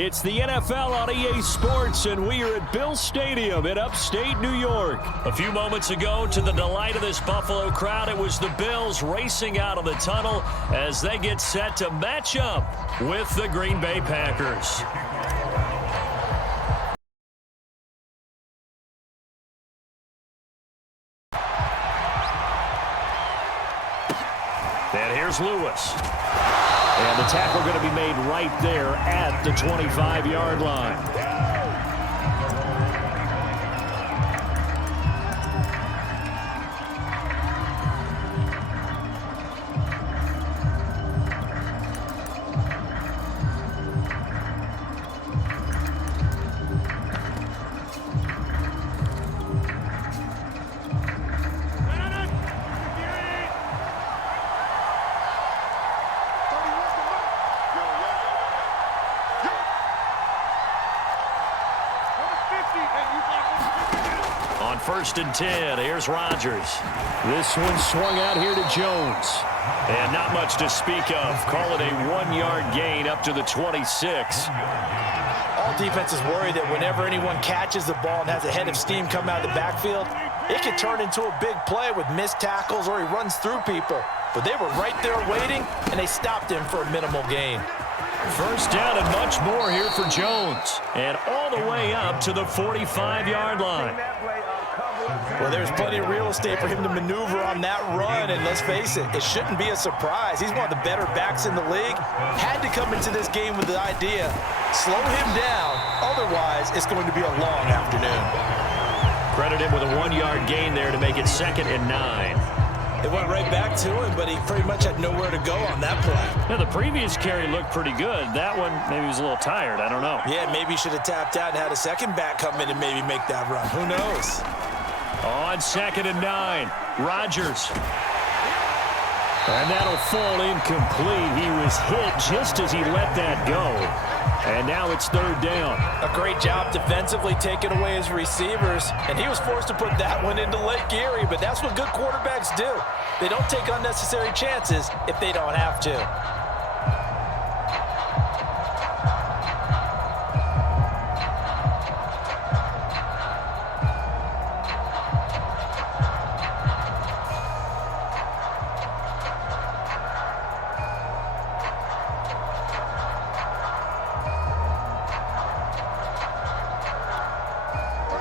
It's the NFL on EA Sports, and we are at Bill Stadium in upstate New York. A few moments ago, to the delight of this Buffalo crowd, it was the Bills racing out of the tunnel as they get set to match up with the Green Bay Packers. And here's Lewis. And the tackle going to be made right there at the 25-yard line. First and 10. Here's Rodgers. This one swung out here to Jones. And not much to speak of. Call it a 1-yard gain up to the 26. All defenses worry that whenever anyone catches the ball and has a head of steam come out of the backfield, it can turn into a big play with missed tackles or he runs through people. But they were right there waiting, and they stopped him for a minimal gain. First down and much more here for Jones. And all the way up to the 45-yard line. Well, there's plenty of real estate for him to maneuver on that run, and let's face it, it shouldn't be a surprise. He's one of the better backs in the league. Had to come into this game with the idea, slow him down, otherwise it's going to be a long afternoon. Credit him with a 1-yard gain there to make it 2nd and 9. It went right back to him, but he pretty much had nowhere to go on that play. Yeah, the previous carry looked pretty good. That one, maybe he was a little tired. I don't know. Yeah, maybe he should have tapped out and had a second back come in and maybe make that run. Who knows? On 2nd and 9, Rodgers. And that'll fall incomplete. He was hit just as he let that go. And now it's 3rd down. A great job defensively taking away his receivers. And he was forced to put that one into Lake Erie, but that's what good quarterbacks do. They don't take unnecessary chances if they don't have to.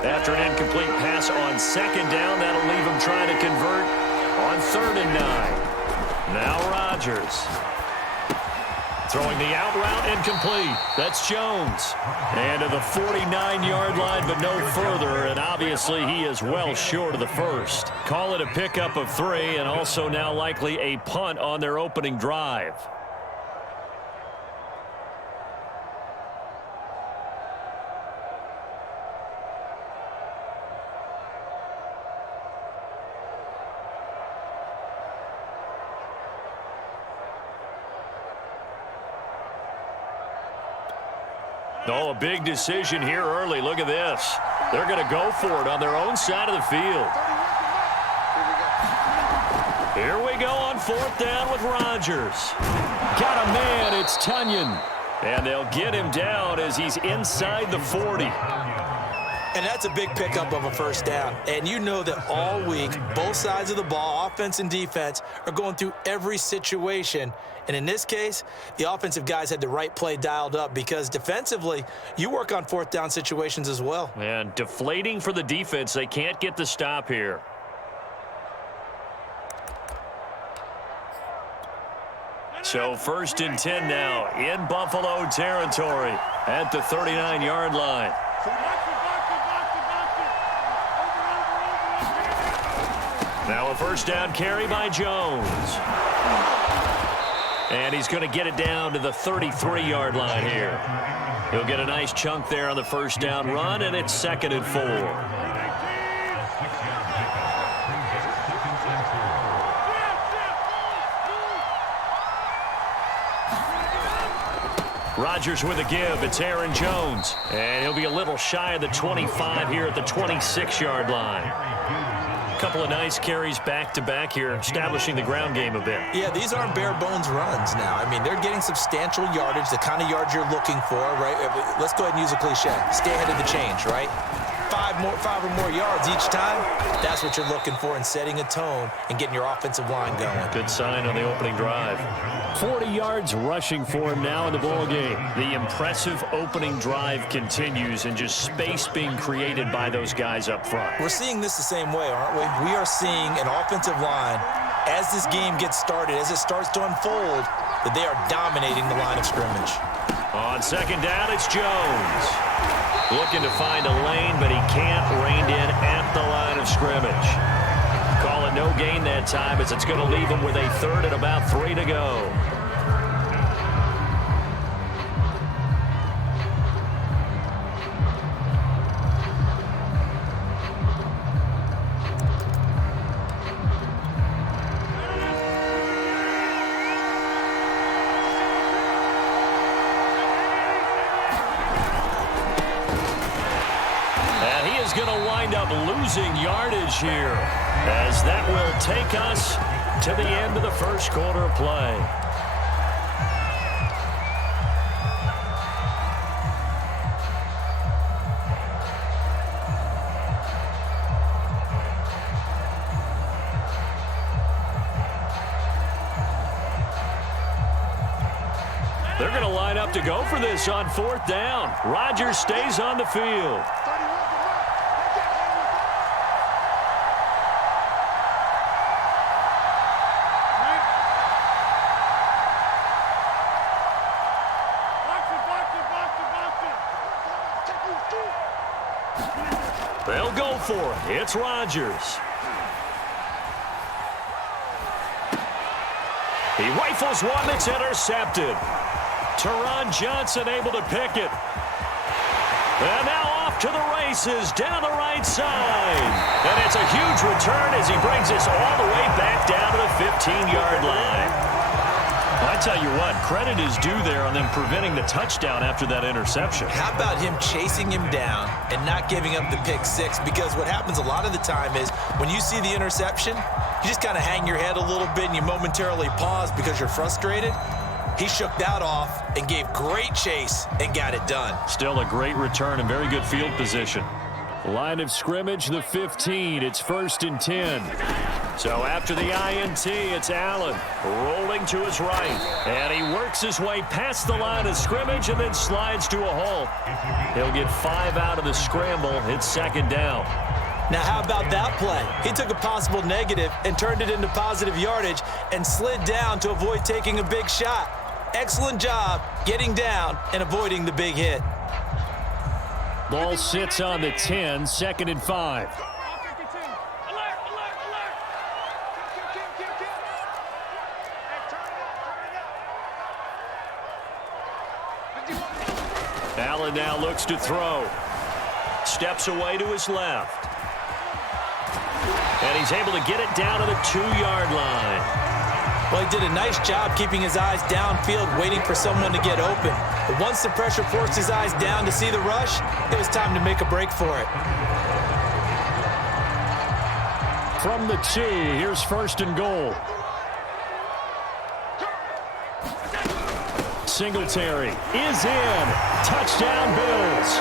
After an incomplete pass on 2nd down, that'll leave him trying to convert on 3rd and 9. Now Rodgers. Throwing the out route incomplete. That's Jones. And to the 49-yard line, but no further. And obviously he is well short of the first. Call it a pickup of 3 and also now likely a punt on their opening drive. Oh, a big decision here early. Look at this. They're going to go for it on their own side of the field. Here we go on 4th down with Rodgers. Got a man. It's Tunyon. And they'll get him down as he's inside the 40. And that's a big pickup of a first down. And you know that all week, both sides of the ball, offense and defense, are going through every situation. And in this case, the offensive guys had the right play dialed up because defensively, you work on 4th down situations as well. And deflating for the defense. They can't get the stop here. So 1st and 10 now in Buffalo territory at the 39-yard line. Now a first down carry by Jones. And he's going to get it down to the 33-yard line here. He'll get a nice chunk there on the first down run, and it's 2nd and 4. Rodgers with a give. It's Aaron Jones. And he'll be a little shy of the 25 here at the 26-yard line. Couple of nice carries back-to-back here, establishing the ground game a bit. Yeah, these aren't bare-bones runs now. I mean, they're getting substantial yardage, the kind of yards you're looking for, right? Let's go ahead and use a cliche. Stay ahead of the change, right? Five or more yards each time, that's what you're looking for in setting a tone and getting your offensive line going. Good sign on the opening drive. 40 yards rushing for him now in the ball game. The impressive opening drive continues, and just space being created by those guys up front. We're seeing this the same way, aren't we? We are seeing an offensive line, as this game gets started, as it starts to unfold, that they are dominating the line of scrimmage. On second down, it's Jones. Looking to find a lane, but he can't. Reined in at the line of scrimmage. Call it no gain that time, as it's going to leave him with a third and about 3 to go. Going to wind up losing yardage here, as that will take us to the end of the first quarter of play. They're going to line up to go for this on fourth down. Rodgers stays on the field. They'll go for it. It's Rodgers. He rifles one that's intercepted. Teron Johnson able to pick it. And now off to the races down the right side. And it's a huge return as he brings us all the way back down to the 15-yard line. I tell you what, credit is due there on them preventing the touchdown after that interception. How about him chasing him down and not giving up the pick six? Because what happens a lot of the time is when you see the interception, you just kind of hang your head a little bit and you momentarily pause because you're frustrated. He shook that off and gave great chase and got it done. Still a great return and very good field position. Line of scrimmage, the 15. It's 1st and 10. So after the INT, it's Allen rolling to his right. And he works his way past the line of scrimmage and then slides to a halt. He'll get 5 out of the scramble. It's second down. Now, how about that play? He took a possible negative and turned it into positive yardage and slid down to avoid taking a big shot. Excellent job getting down and avoiding the big hit. Ball sits on the 10, 2nd and 5. Allen now looks to throw. Steps away to his left. And he's able to get it down to the 2-yard line. Well, he did a nice job keeping his eyes downfield, waiting for someone to get open. But once the pressure forced his eyes down to see the rush, it was time to make a break for it. From the 2, here's 1st and goal. Singletary is in. Touchdown, Bills.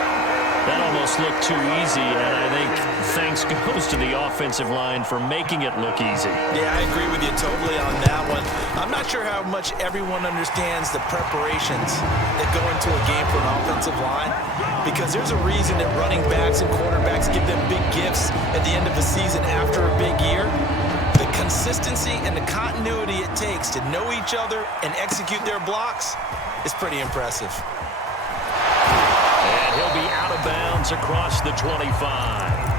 That almost looked too easy, and I think thanks goes to the offensive line for making it look easy. Yeah, I agree with you totally on that one. I'm not sure how much everyone understands the preparations that go into a game for an offensive line, because there's a reason that running backs and quarterbacks give them big gifts at the end of the season after a big year. The consistency and the continuity it takes to know each other and execute their blocks is pretty impressive. And he'll be out of bounds across the 25.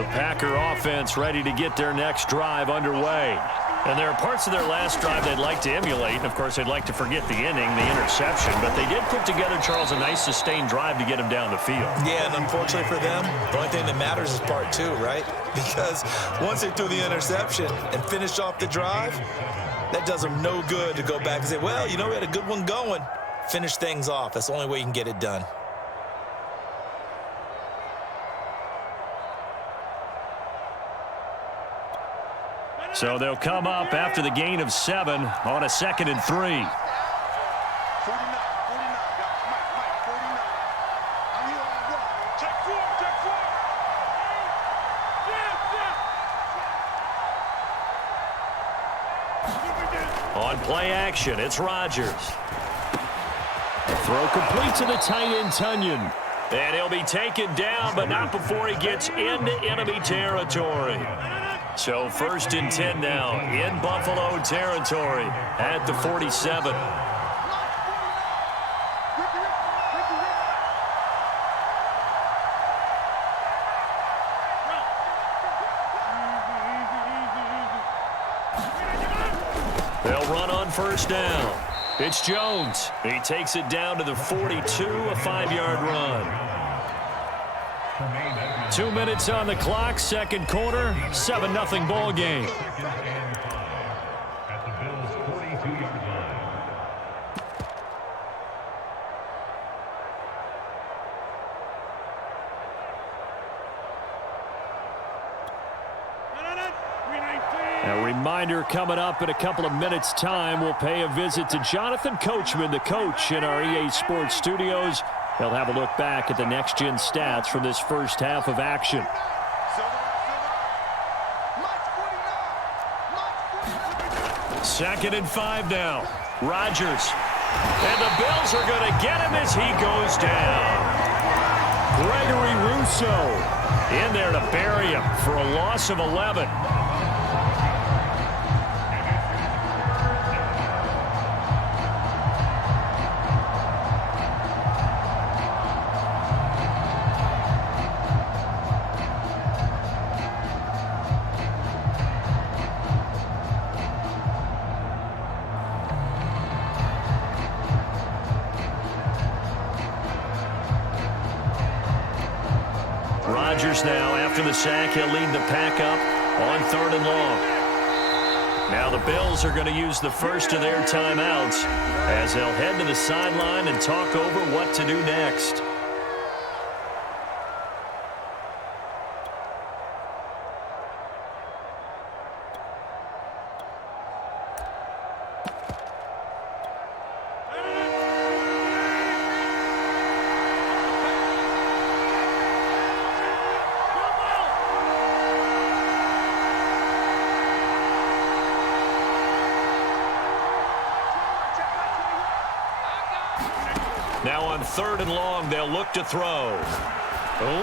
The Packer offense ready to get their next drive underway. And there are parts of their last drive they'd like to emulate. And, of course, they'd like to forget the inning, the interception. But they did put together, Charles, a nice sustained drive to get him down the field. Yeah, and unfortunately for them, the only thing that matters is part two, right? Because once they threw the interception and finished off the drive, that does them no good to go back and say, well, you know, we had a good one going. Finish things off. That's the only way you can get it done. So they'll come up after the gain of 7 on a 2nd and 3. 49, 49, guys. Mike, 49. I'm here on the block. Check 4. On play action, it's Rodgers. Throw complete to the tight end, Tunyon. And he'll be taken down, but not before he gets into enemy territory. So 1st and 10 now in Buffalo territory at the 47. They'll run on 1st down. It's Jones. He takes it down to the 42, a 5-yard run. 2 minutes on the clock, 2nd quarter, 7-0 ball game. At the Bills' 42-yard line. A reminder coming up in a couple of minutes' time. We'll pay a visit to Jonathan Coachman, the coach in our EA Sports studios. He'll have a look back at the next-gen stats from this first half of action. 2nd and 5 now. Rodgers. And the Bills are going to get him as he goes down. Gregory Rousseau in there to bury him for a loss of 11. Rodgers now, after the sack, he'll lead the pack up on 3rd and long. Now the Bills are going to use the first of their timeouts as they'll head to the sideline and talk over what to do next. Now on 3rd and long, they'll look to throw.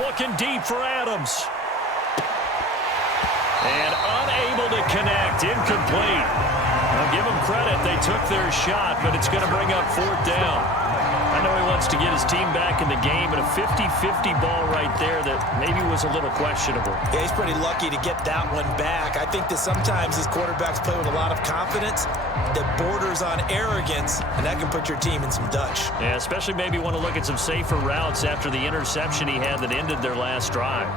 Looking deep for Adams. And unable to connect. Incomplete. I'll give them credit. They took their shot, but it's going to bring up 4th down. I know he wants to get his team back in the game, but a 50-50 ball right there that maybe was a little questionable. Yeah, he's pretty lucky to get that one back. I think that sometimes these quarterbacks play with a lot of confidence that borders on arrogance, and that can put your team in some Dutch. Yeah, especially maybe want to look at some safer routes after the interception he had that ended their last drive.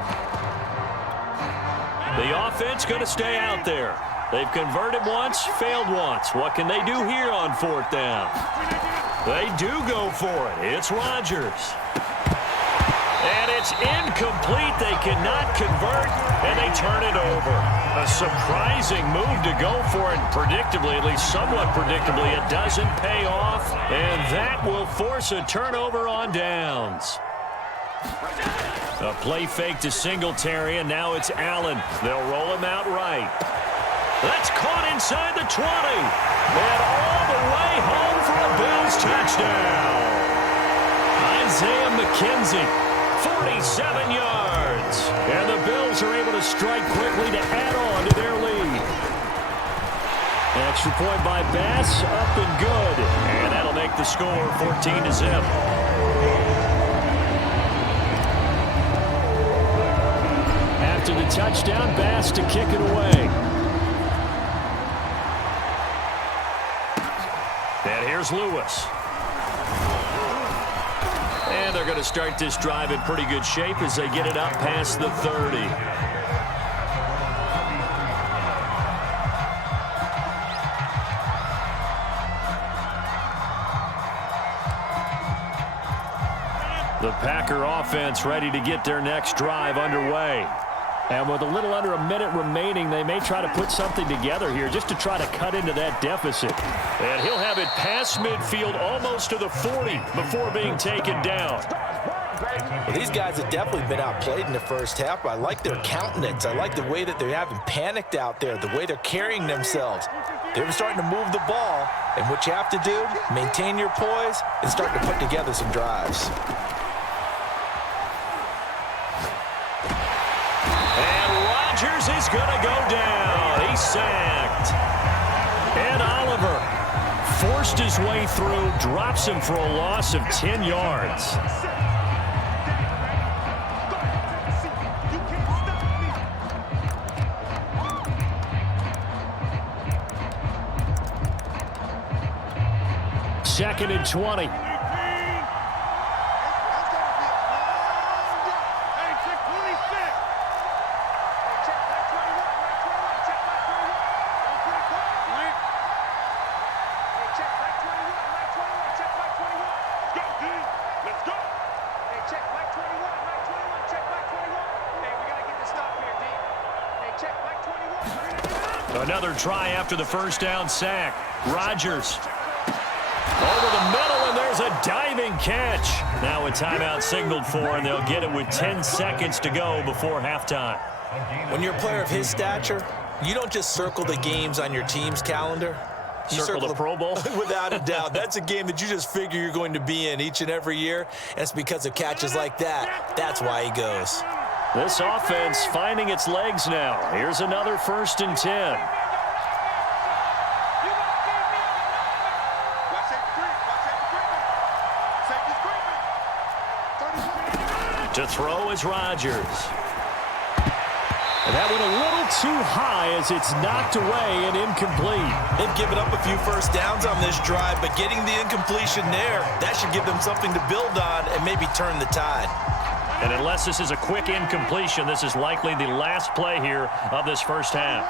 The offense going to stay out there. They've converted once, failed once. What can they do here on 4th down? They do go for it. It's Rodgers. And it's incomplete. They cannot convert, and they turn it over. A surprising move to go for it. Predictably, at least somewhat predictably, it doesn't pay off, and that will force a turnover on downs. A play fake to Singletary, and now it's Allen. They'll roll him out right. That's caught inside the 20. And all the way home for a Bills touchdown. Isaiah McKenzie, 47 yards. And the Bills are able to strike quickly to add on to their lead. Extra point by Bass, up and good. And that'll make the score 14-0. to the touchdown. Bass to kick it away. And here's Lewis. And they're going to start this drive in pretty good shape as they get it up past the 30. The Packer offense ready to get their next drive underway. And with a little under a minute remaining, they may try to put something together here just to try to cut into that deficit. And he'll have it past midfield almost to the 40 before being taken down. Well, these guys have definitely been outplayed in the first half, but I like their countenance. I like the way that they're having panicked out there, the way they're carrying themselves. They're starting to move the ball, and what you have to do, maintain your poise and start to put together some drives. Is going to go down. He's sacked. And Oliver forced his way through, drops him for a loss of 10 yards. Second and 20. Another try after the first down sack. Rodgers over the middle, and there's a diving catch. Now a timeout signaled for, and they'll get it with 10 seconds to go before halftime. When you're a player of his stature, you don't just circle the games on your team's calendar. You circle the Pro Bowl? Without a doubt. That's a game that you just figure you're going to be in each and every year, and it's because of catches like that. That's why he goes. This offense finding its legs now. Here's another 1st and 10. To throw is Rodgers. And that went a little too high as it's knocked away and incomplete. They've given up a few first downs on this drive, but getting the incompletion there, that should give them something to build on and maybe turn the tide. And unless this is a quick incompletion, this is likely the last play here of this first half.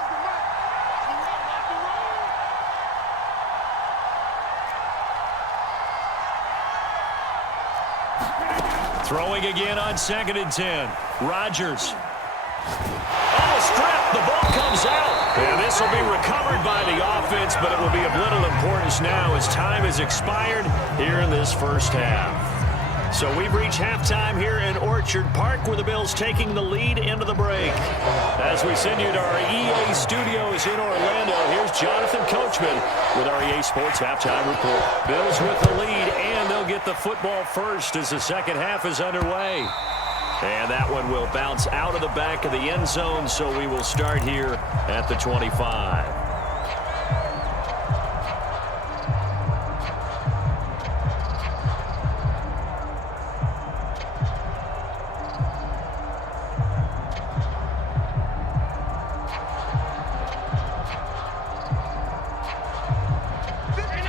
Throwing again on 2nd and 10. Rodgers. Oh, strip. The ball comes out. And this will be recovered by the offense, but it will be of little importance now as time has expired here in this first half. So we've reached halftime here in Orchard Park, where the Bills taking the lead into the break. As we send you to our EA studios in Orlando, here's Jonathan Coachman with our EA Sports Halftime Report. Bills with the lead, and they'll get the football first as the second half is underway. And that one will bounce out of the back of the end zone, so we will start here at the 25.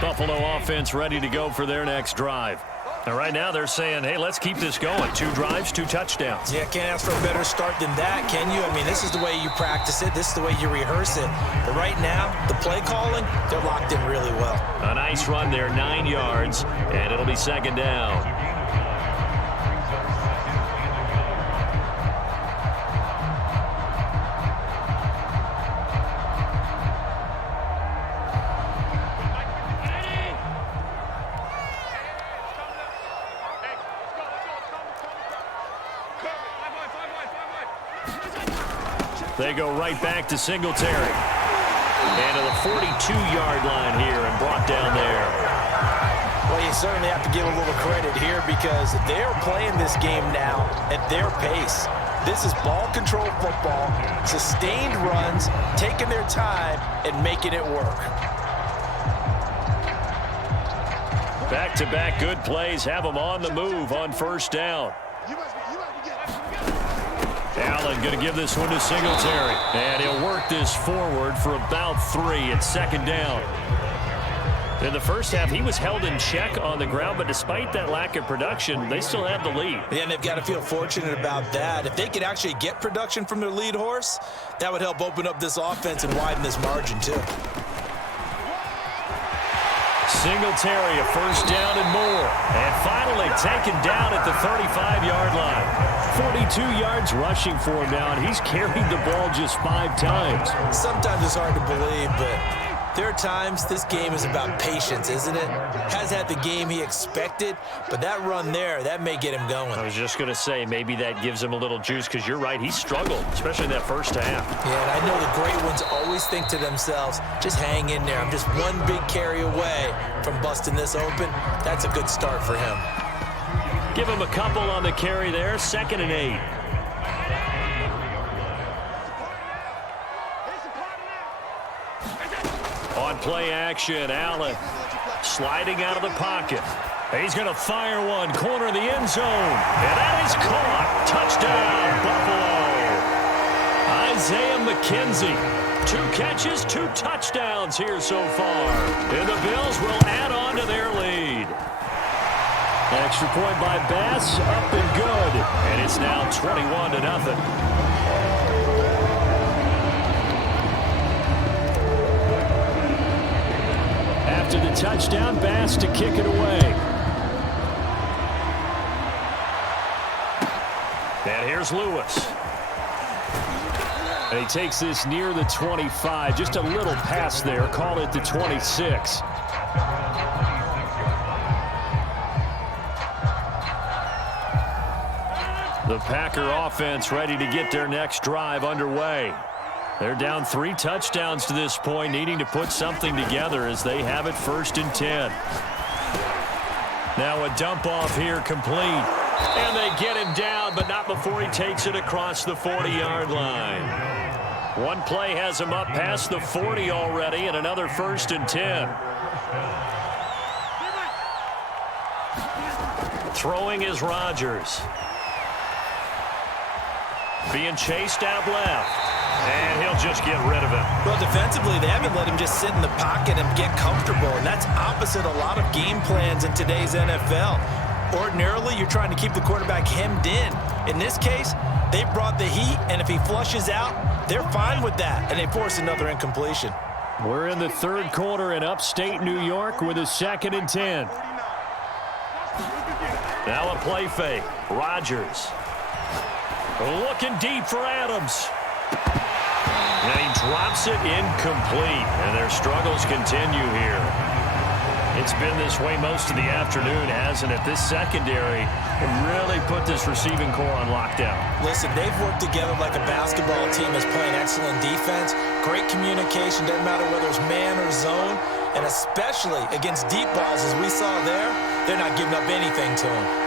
Buffalo offense ready to go for their next drive. And right now they're saying, hey, let's keep this going. 2 drives, 2 touchdowns. Yeah, can't ask for a better start than that, can you? I mean, this is the way you practice it. This is the way you rehearse it. But right now, the play calling, they're locked in really well. A nice run there, 9 yards, and it'll be 2nd down. They go right back to Singletary. And to the 42-yard line here and brought down there. Well, you certainly have to give a little credit here because they're playing this game now at their pace. This is ball control football, sustained runs, taking their time and making it work. Back-to-back good plays have them on the move on 1st down. Allen going to give this one to Singletary. And he'll work this forward for about 3. It's second down. In the first half, he was held in check on the ground, but despite that lack of production, they still have the lead. Yeah, and they've got to feel fortunate about that. If they could actually get production from their lead horse, that would help open up this offense and widen this margin, too. Singletary, a first down and more. And finally taken down at the 35-yard line. 42 yards rushing for him now, and he's carried the ball just 5 times. Sometimes it's hard to believe, but there are times this game is about patience, isn't it? Has had the game he expected, but that run there, that may get him going. I was just going to say, maybe that gives him a little juice, because you're right, he struggled, especially in that first half. Yeah, and I know the great ones always think to themselves, just hang in there. I'm just one big carry away from busting this open. That's a good start for him. Give him a couple on the carry there, 2nd and 8. On play action, Allen sliding out of the pocket. He's going to fire one, corner of the end zone, and that is caught. Touchdown, Buffalo. Isaiah McKenzie, 2 catches, 2 touchdowns here so far. And the Bills will add on to their lead. Extra point by Bass, up and good. And it's now 21-0. After the touchdown, Bass to kick it away. And here's Lewis. And he takes this near the 25. Just a little pass there. Call it the 26. The Packer offense ready to get their next drive underway. They're down 3 touchdowns to this point, needing to put something together as they have it 1st and 10. Now a dump off here complete. And they get him down, but not before he takes it across the 40-yard line. One play has him up past the 40 already, and another 1st and 10. Throwing is Rodgers. Being chased out left. And he'll just get rid of it. Well, defensively, they haven't let him just sit in the pocket and get comfortable, and that's opposite a lot of game plans in today's NFL. Ordinarily, you're trying to keep the quarterback hemmed in. In this case, they brought the heat, and if he flushes out, they're fine with that, and they force another incompletion. We're in the 3rd quarter in upstate New York with a 2nd and 10. Now a play fake. Rodgers. Looking deep for Adams. And he drops it incomplete. And their struggles continue here. It's been this way most of the afternoon, hasn't it? This secondary really put this receiving core on lockdown. Listen, they've worked together like a basketball team that's playing excellent defense. Great communication, doesn't matter whether it's man or zone. And especially against deep balls, as we saw there, they're not giving up anything to them.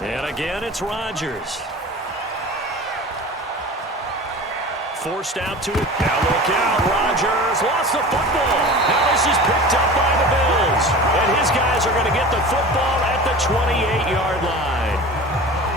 And again, it's Rodgers. Forced out to it. Now look out. Rodgers lost the football. Now this is picked up by the Bills. And his guys are going to get the football at the 28-yard line.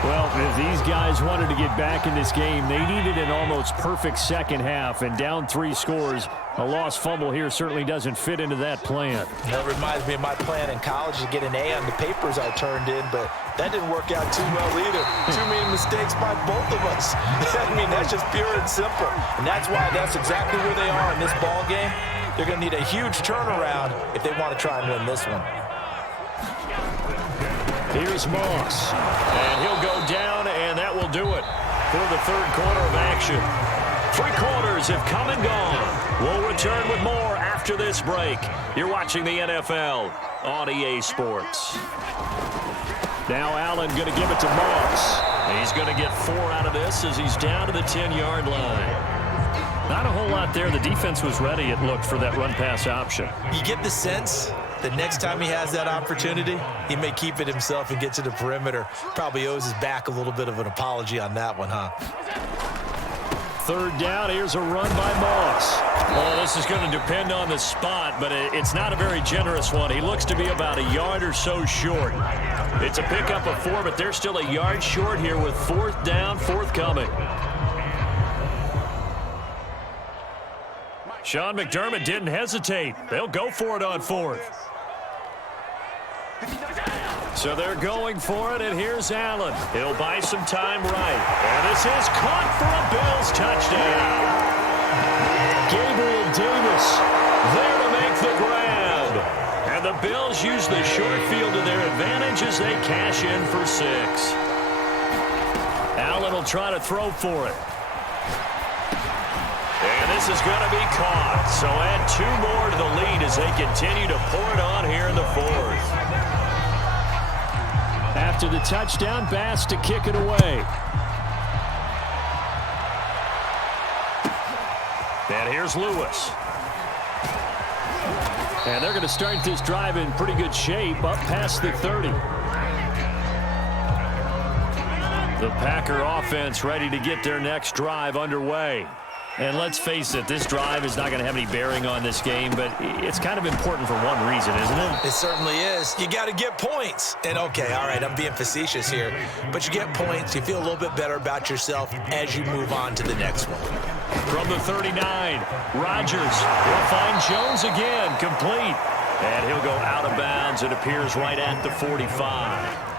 Well, if these guys wanted to get back in this game, they needed an almost perfect second half. And down 3 scores, a lost fumble here certainly doesn't fit into that plan. That reminds me of my plan in college to get an A on the papers I turned in, but that didn't work out too well either. Too many mistakes by both of us. I mean, that's just pure and simple. And that's why that's exactly where they are in this ball game. They're going to need a huge turnaround if they want to try and win this one. Here's Moss. And he'll go down, and that will do it for the 3rd quarter of action. 3 quarters have come and gone. We'll return with more after this break. You're watching the NFL on EA Sports. Now Allen going to give it to Moss. He's going to get 4 out of this as he's down to the 10-yard line. Not a whole lot there. The defense was ready, it looked, for that run-pass option. You get the sense the next time he has that opportunity, he may keep it himself and get to the perimeter. Probably owes his back a little bit of an apology on that one, huh? Third down, here's a run by Moss. Well, this is going to depend on the spot, but it's not a very generous one. He looks to be about a yard or so short. It's a pickup of 4, but they're still a yard short here with fourth down, forthcoming. Sean McDermott didn't hesitate. They'll go for it on 4th. So they're going for it, and here's Allen. He'll buy some time right. And this is caught for a Bills touchdown. Gabriel Davis there to make the grab. And the Bills use the short field to their advantage as they cash in for 6. Allen will try to throw for it. And this is going to be caught. So add 2 more to the lead as they continue to pour it on here in the 4th. After the touchdown, Bass to kick it away. And here's Lewis. And they're going to start this drive in pretty good shape, up past the 30. The Packer offense ready to get their next drive underway. And let's face it, this drive is not going to have any bearing on this game, but it's kind of important for one reason, isn't it? It certainly is. You got to get points. And, okay, all right, I'm being facetious here, but you get points. You feel a little bit better about yourself as you move on to the next one. From the 39, Rodgers will find Jones again, complete. And he'll go out of bounds. It appears right at the 45.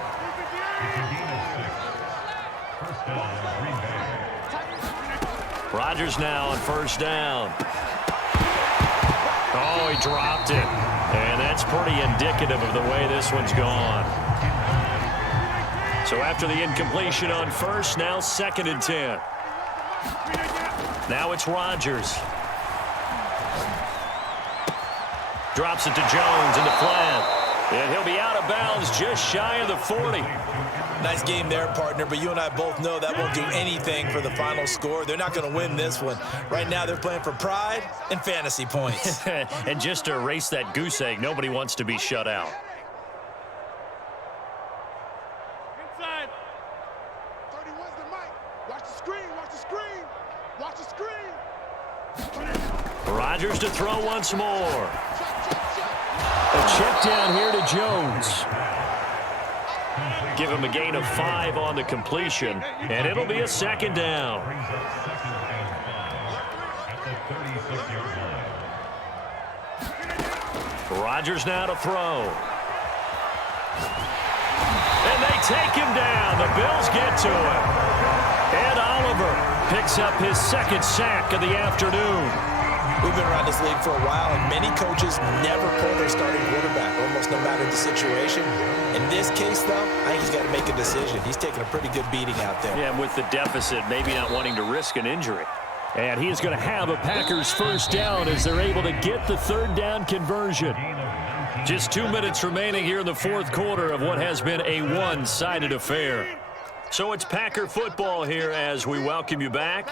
Rodgers now on first down. Oh, he dropped it. And that's pretty indicative of the way this one's gone. So after the incompletion on first, now 2nd and 10. Now it's Rodgers. Drops it to Jones in the flat. And he'll be out of bounds just shy of the 40. Nice game there, partner, but you and I both know that won't do anything for the final score. They're not going to win this one. Right now, they're playing for pride and fantasy points. And just to erase that goose egg, nobody wants to be shut out. Inside. 31's the mic. Watch the screen. Watch the screen. Watch the screen. Rodgers to throw once more. A check down here to Jones. Give him a gain of 5 on the completion, and it'll be a 2nd down. Rodgers now to throw. And they take him down. The Bills get to him. Ed Oliver picks up his 2nd sack of the afternoon. We've been around this league for a while, and many coaches never pull their starting quarterback, almost no matter the situation. In this case, though, I think he's got to make a decision. He's taking a pretty good beating out there. Yeah, and with the deficit, maybe not wanting to risk an injury. And he is going to have a Packers first down as they're able to get the 3rd down conversion. Just 2 minutes remaining here in the 4th quarter of what has been a one-sided affair. So it's Packer football here as we welcome you back.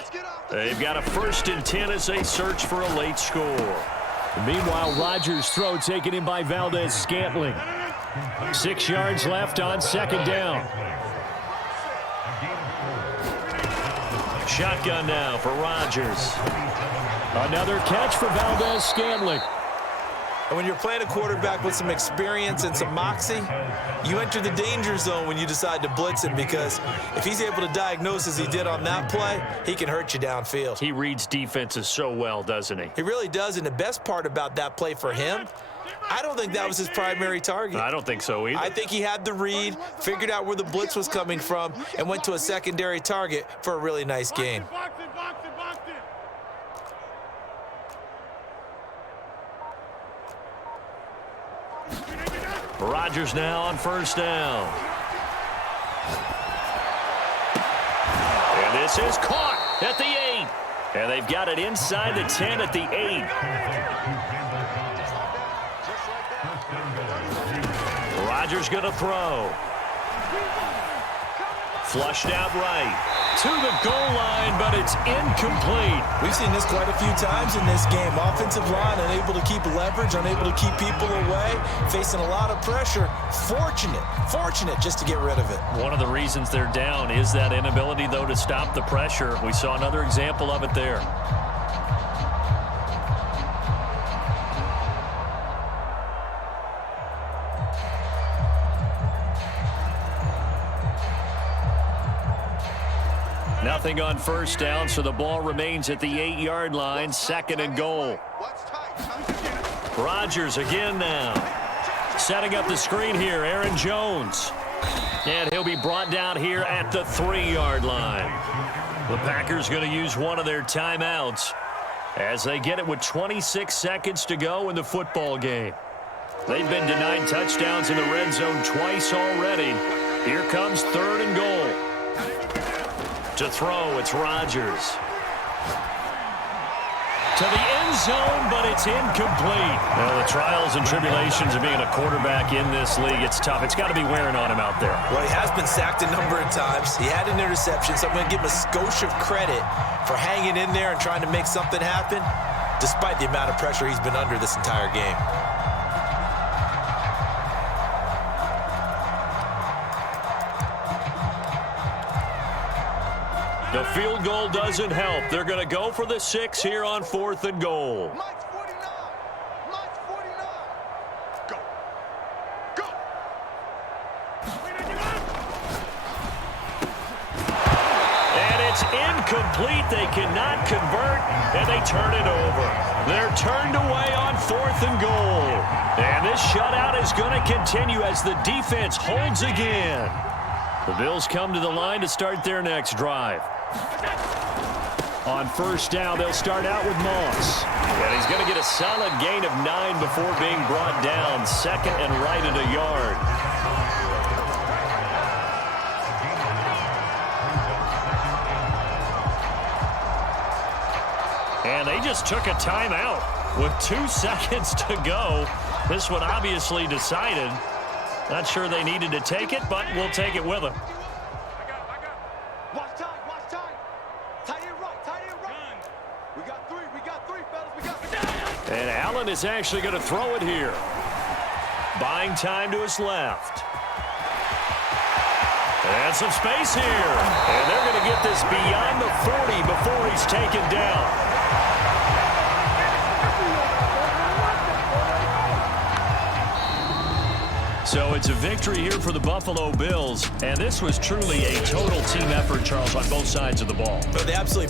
They've got a 1st and 10 as they search for a late score. Meanwhile, Rodgers' throw taken in by Valdez-Scantling. 6 yards left on 2nd down. Shotgun now for Rodgers. Another catch for Valdez-Scantling. And when you're playing a quarterback with some experience and some moxie, you enter the danger zone when you decide to blitz him, because if he's able to diagnose as he did on that play, he can hurt you downfield. He reads defenses so well, doesn't he? He really does, and the best part about that play for him, I don't think that was his primary target. I don't think so either. I think he had the read, figured out where the blitz was coming from, and went to a secondary target for a really nice gain. Rodgers now on first down. And this is caught at the 8. And they've got it inside the 10 at the 8. Rodgers going to throw. Flushed out right. to the goal line, but it's incomplete. We've seen this quite a few times in this game. Offensive line unable to keep leverage, unable to keep people away, facing a lot of pressure. Fortunate just to get rid of it. One of the reasons they're down is that inability, though, to stop the pressure. We saw another example of it there. Nothing on first down, so the ball remains at the 8-yard line, 2nd and goal. Rodgers again now. Setting up the screen here, Aaron Jones. And he'll be brought down here at the 3-yard line. The Packers going to use one of their timeouts as they get it with 26 seconds to go in the football game. They've been denied touchdowns in the red zone twice already. Here comes 3rd and goal. To throw, it's Rodgers. To the end zone, but it's incomplete. Well, the trials and tribulations of being a quarterback in this league, it's tough. It's got to be wearing on him out there. Well, he has been sacked a number of times. He had an interception, so I'm going to give him a skosh of credit for hanging in there and trying to make something happen, despite the amount of pressure he's been under this entire game. The field goal doesn't help. They're going to go for the 6 here on 4th and goal. Mike's 49. Mike's 49. Go. Go. And it's incomplete. They cannot convert, and they turn it over. They're turned away on 4th and goal. And this shutout is going to continue as the defense holds again. The Bills come to the line to start their next drive. On first down, they'll start out with Moss. And he's going to get a solid gain of 9 before being brought down. 2nd and right at a yard. And they just took a timeout with 2 seconds to go. This one obviously decided. Not sure they needed to take it, but we'll take it with them. Watch time, tight end right. We got three, fellas, And Allen is actually going to throw it here. Buying time to his left. And some space here. And they're going to get this beyond the 40 before he's taken down. So it's a victory here for the Buffalo Bills. And this was truly a total team effort, Charles, on both sides of the ball. But they absolutely